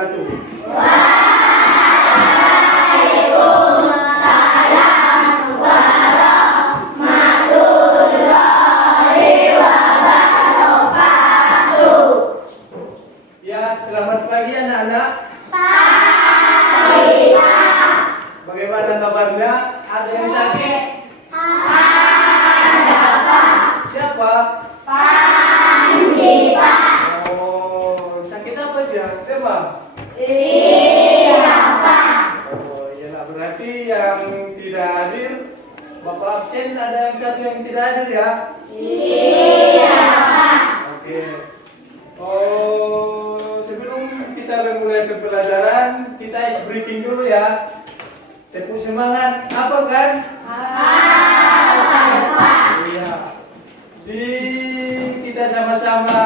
wabarakatuh. Ya, selamat pagi anak-anak. Pagi. Bagaimana kabarnya? Ada yang sakit? Ada, Pak. Siapa? Panji, Pak. Oh, sakit apa dia? Demam? Iya, Pak. Oh, iyalah, berarti yang tidak hadir, Bapak absen, ada yang satu yang tidak hadir ya? Iya, Pak. Oke. Oh, sebelum kita memulai pembelajaran, kita ice breaking dulu ya. Tepuk semangat, apa kan? Iya. Kita sama-sama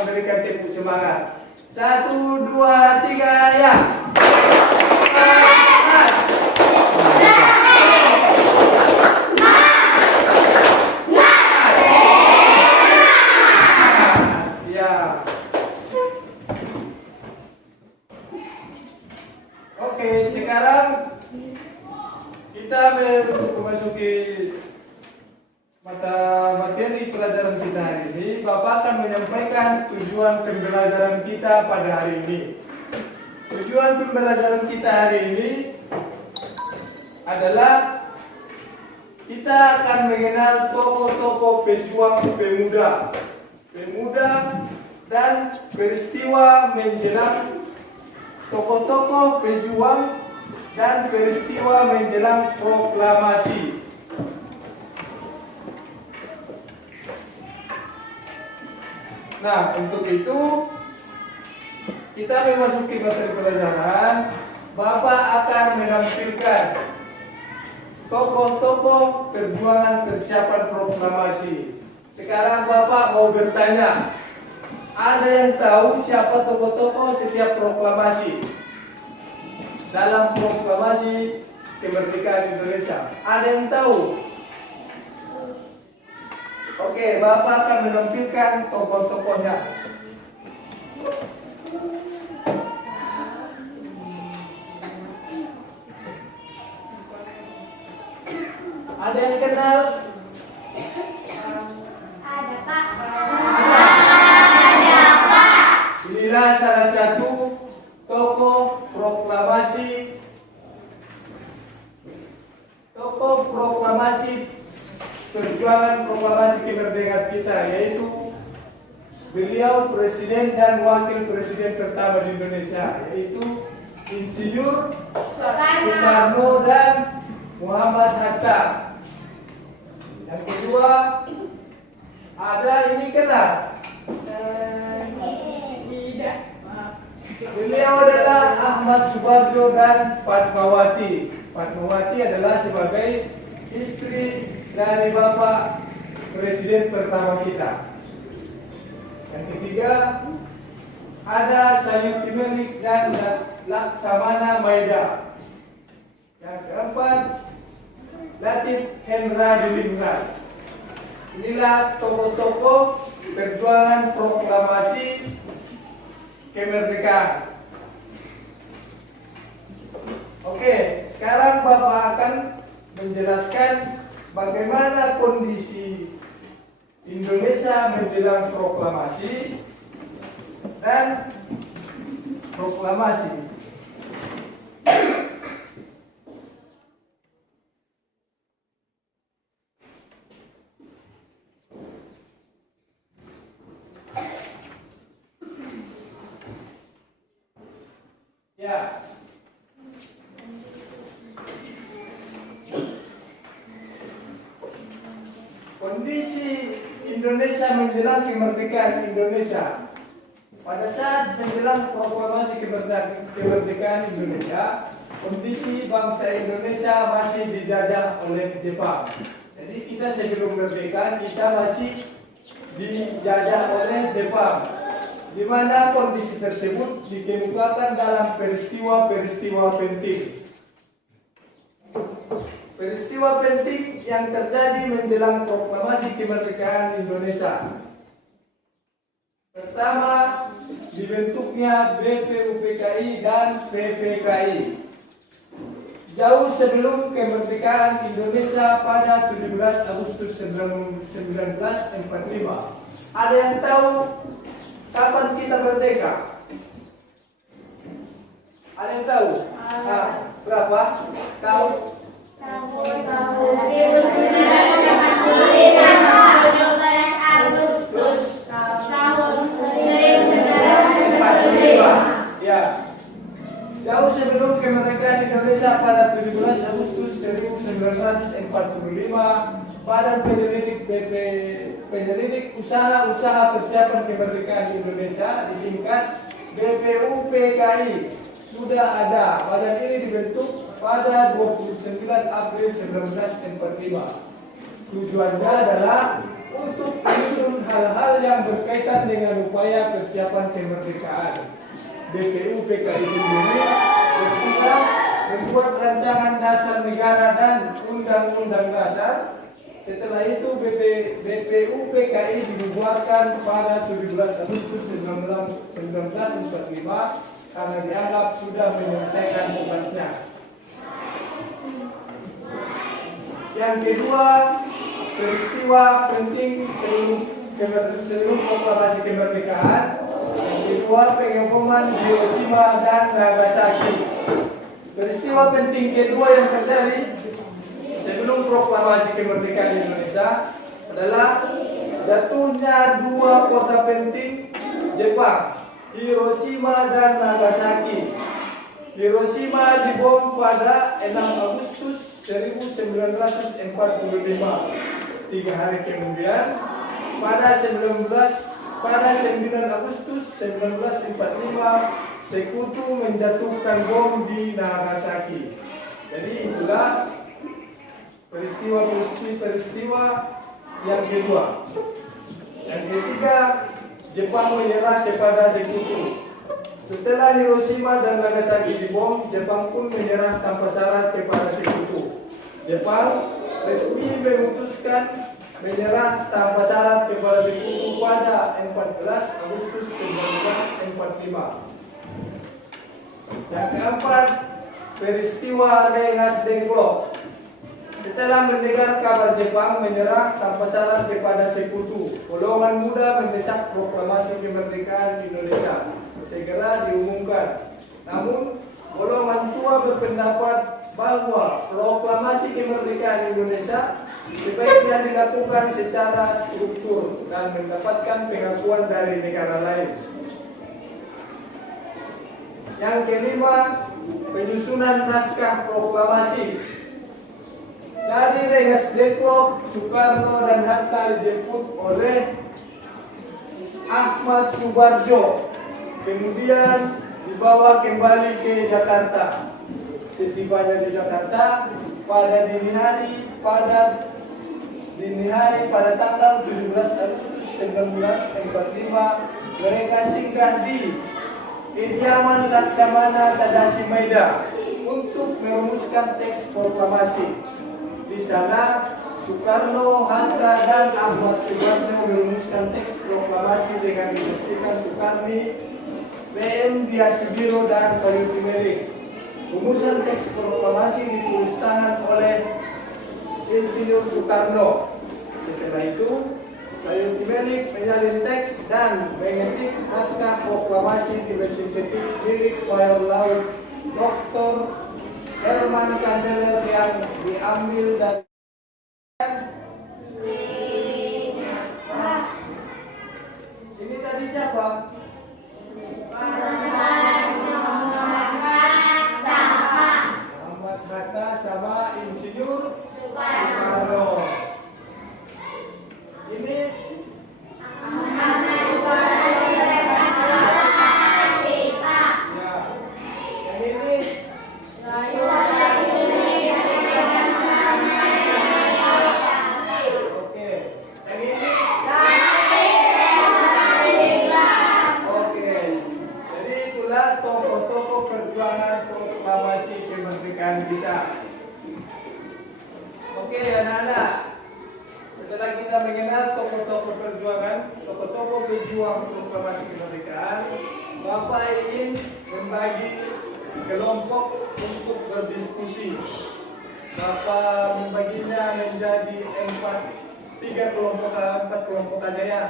memberikan tepuk semangat. 1, 2, 3, ya. Oke, sekarang kita memasuki mata materi pelajaran kita hari ini. Bapak akan menyampaikan tujuan pembelajaran kita pada hari ini. Tujuan pembelajaran kita hari ini adalah kita akan mengenal tokoh-tokoh pejuang pemuda dan peristiwa menjelang tokoh-tokoh pejuang dan peristiwa menjelang proklamasi. Nah, untuk itu kita memasuki materi pelajaran. Bapak akan menampilkan tokoh-tokoh perjuangan persiapan proklamasi. Sekarang Bapak mau bertanya, ada yang tahu siapa tokoh-tokoh setiap proklamasi? Dalam proklamasi kemerdekaan Indonesia, ada yang tahu? Oke, Bapak akan menampilkan tokoh-tokohnya. Ada yang kenal? Ada, Pak. Inilah salah satu tokoh proklamasi perjuangan proklamasi kemerdekaan kita, yaitu beliau presiden dan wakil presiden pertama di Indonesia, yaitu Insinyur Soekarno dan Muhammad Hatta. Yang kedua, ada ini kenal? Beliau adalah Ahmad Subarjo dan Fatmawati. Fatmawati adalah sebagai istri dari Bapak Presiden pertama kita. Yang ketiga, ada Sayuti Melik dan Laksamana Maida. Yang keempat, Latif Hendra Dilingrat. Inilah tokoh-tokoh perjuangan proklamasi kemerdekaan. Oke, sekarang Bapak akan menjelaskan bagaimana kondisi Indonesia menjelang proklamasi dan proklamasi. Ya. Kondisi Indonesia menjelang kemerdekaan Indonesia. Pada saat menjelang proklamasi kemerdekaan Indonesia, kondisi bangsa Indonesia masih dijajah oleh Jepang. Jadi kita sebelum merdeka, kita masih dijajah oleh Jepang, di mana kondisi tersebut dikemukakan dalam peristiwa-peristiwa penting. Peristiwa penting yang terjadi menjelang proklamasi kemerdekaan Indonesia. Pertama, dibentuknya BPUPKI dan PPKI. Jauh sebelum kemerdekaan Indonesia pada 17 Agustus 1945. Ada yang tahu kapan kita merdeka? Ada yang tahu? Berapa? Tahu? Ya. Jauh sebelum kemerdekaan Indonesia pada 17 Agustus 1945, Badan Penyelidik Usaha-Usaha Persiapan Kemerdekaan Indonesia, disingkat BPUPKI, sudah ada. Badan ini dibentuk pada 29 April 1945. Tujuannya adalah untuk menyusun hal-hal yang berkaitan dengan upaya persiapan kemerdekaan. BPUPKI sendiri bertugas membuat rancangan dasar negara dan undang-undang dasar. Setelah itu BPUPKI dibubarkan pada 17 Agustus 1945 karena dianggap sudah menyelesaikan tugasnya. Yang kedua, peristiwa penting sebelum proklamasi kemerdekaan. Yang kedua, pengeboman Hiroshima dan Nagasaki. Peristiwa penting kedua yang terjadi sebelum proklamasi kemerdekaan Indonesia adalah jatuhnya dua kota penting Jepang, Hiroshima dan Nagasaki. Hiroshima dibom pada 6 Agustus 1945. 3 hari kemudian, pada 9 Agustus 1945, Sekutu menjatuhkan bom di Nagasaki. Jadi itulah peristiwa yang kedua. Yang ketiga, Jepang menyerah kepada Sekutu. Setelah Hiroshima dan Nagasaki dibom, Jepang pun menyerah tanpa syarat kepada Sekutu. Jepang resmi memutuskan menyerah tanpa syarat kepada Sekutu pada 14 Agustus 1945. Yang keempat, peristiwa Rengas Dengklok. Setelah mendengar kabar Jepang menyerah tanpa syarat kepada Sekutu, golongan muda mendesak proklamasi kemerdekaan Indonesia segera diumumkan. Namun, golongan tua berpendapat bahwa proklamasi kemerdekaan Indonesia sebaiknya dilakukan secara struktur dan mendapatkan pengakuan dari negara lain. Yang kelima, penyusunan naskah proklamasi. Dari Rengas Dengklok, Soekarno dan Hatta dijemput oleh Ahmad Subarjo, kemudian dibawa kembali ke Jakarta. Setibanya di Jakarta pada dini hari pada tanggal 17 Agustus 1945, mereka singgah di kediaman Laksamana Tadashi Maeda untuk merumuskan teks proklamasi. Di sana, Soekarno, Hatta, dan Ahmad Subarjo merumuskan teks proklamasi dengan disaksikan Soekarni, PM Diasudiro, dan Sayuti Melik. Rumusan teks proklamasi ditulis tangan oleh Insinyur Soekarno. Setelah itu, Sayuti Melik menyalin teks dan mengetik naskah proklamasi di mesin ketik milik Mayor Laut Dr. Herman Kandeler yang diambil dari ini tadi siapa? Muhammad Hatta sama Insinyur Soekarno. Ini kita. Oke, anak-anak. setelah kita mengenal tokoh-tokoh perjuangan, tokoh-tokoh pejuang proklamasi kemerdekaan, Bapak ingin membagi kelompok untuk berdiskusi. Bapak membaginya menjadi tiga kelompok, 4 kelompok aja ya.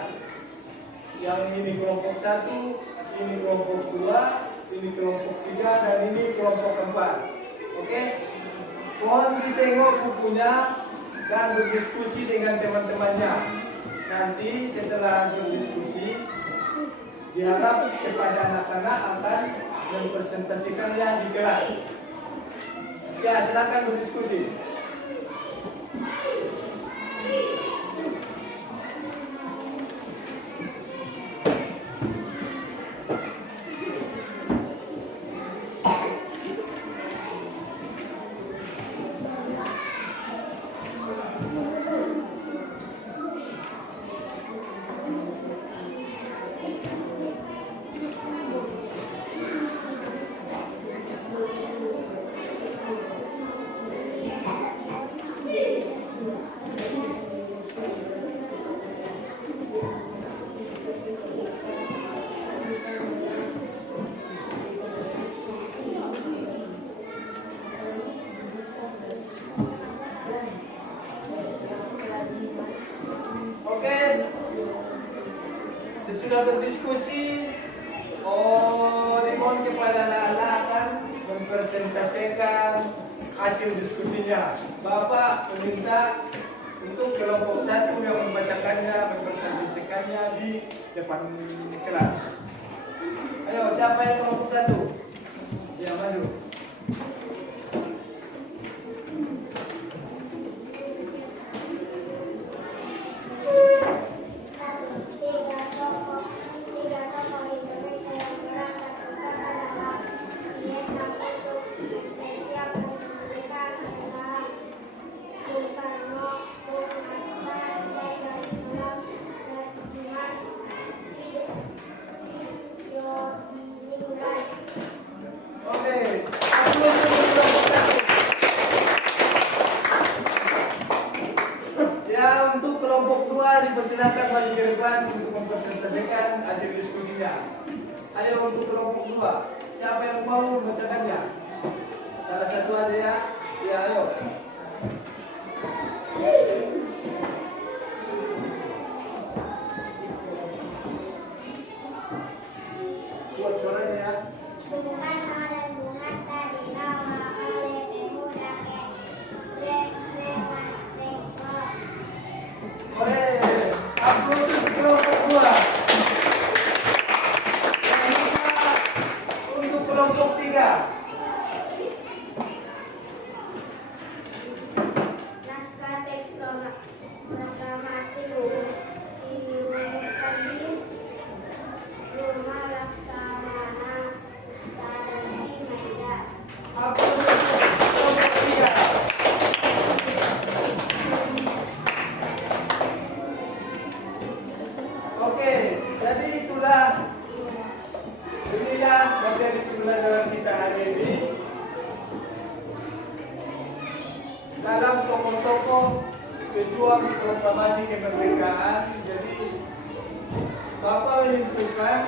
Yang ini kelompok 1, ini kelompok 2, ini kelompok 3, dan ini kelompok 4. Oke? Mohon ditengok bukunya dan berdiskusi dengan teman-temannya. Nanti setelah berdiskusi, diharap kepada anak-anak akan mempresentasikannya di kelas. Ya, silakan berdiskusi. Sesudah berdiskusi, dimohon kepada anak-anak akan mempresentasikan hasil diskusinya. Bapak meminta untuk kelompok 1 yang membacakannya, mempresentasikannya di depan kelas. Ayo, siapa yang kelompok 1? Ya, maju. Untuk kelompok 2 dipersilakan maju ke depan untuk mempresentasikan hasil diskusinya. Ayo untuk kelompok 2, siapa yang mau membacakannya? Salah satu aja ya. Ya, ayo. Buat suaranya ya. Kelompok 3. Naskah teks proklamasi dirumuskan di Rumah Laksamana Tadasi Medan. Kelompok 3. Oke, jadi itulah materi pembelajaran kita hari ini dalam tokoh-tokoh pejuang proklamasi kemerdekaan. Jadi Bapak menyimpulkan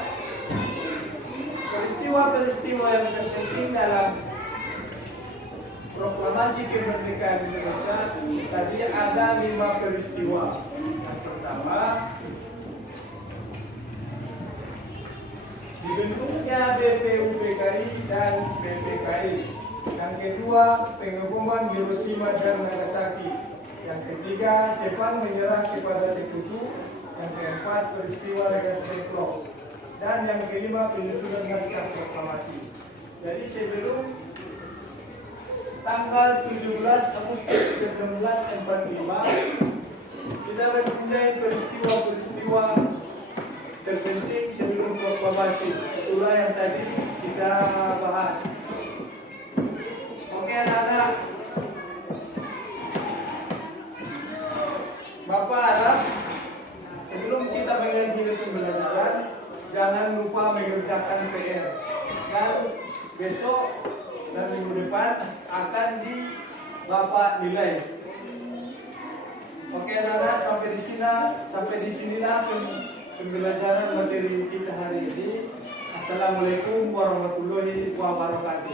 peristiwa-peristiwa yang terpenting dalam proklamasi kemerdekaan Indonesia. Tadi ada 5 peristiwa. Yang pertama, dibentuknya BPUPKI dan PPKI. Yang kedua, pengeboman Hiroshima dan Nagasaki. Yang ketiga, Jepang menyerah kepada Sekutu. Yang keempat, peristiwa Regas Dengklok. Dan yang kelima, penyusunan naskah proklamasi. Jadi sebelum tanggal 17 Agustus 1945, kita mempunyai peristiwa-peristiwa terpenting sebelum proklamasi. Itulah yang tadi kita bahas. Oke anak-anak, Bapak harap sebelum kita mengakhiri pembelajaran, jangan lupa mengerjakan PR. Dan besok dan minggu depan akan di Bapak nilai. Oke anak-anak, sampai di sinilah pembelajaran materi kita hari ini. Assalamualaikum warahmatullahi wabarakatuh.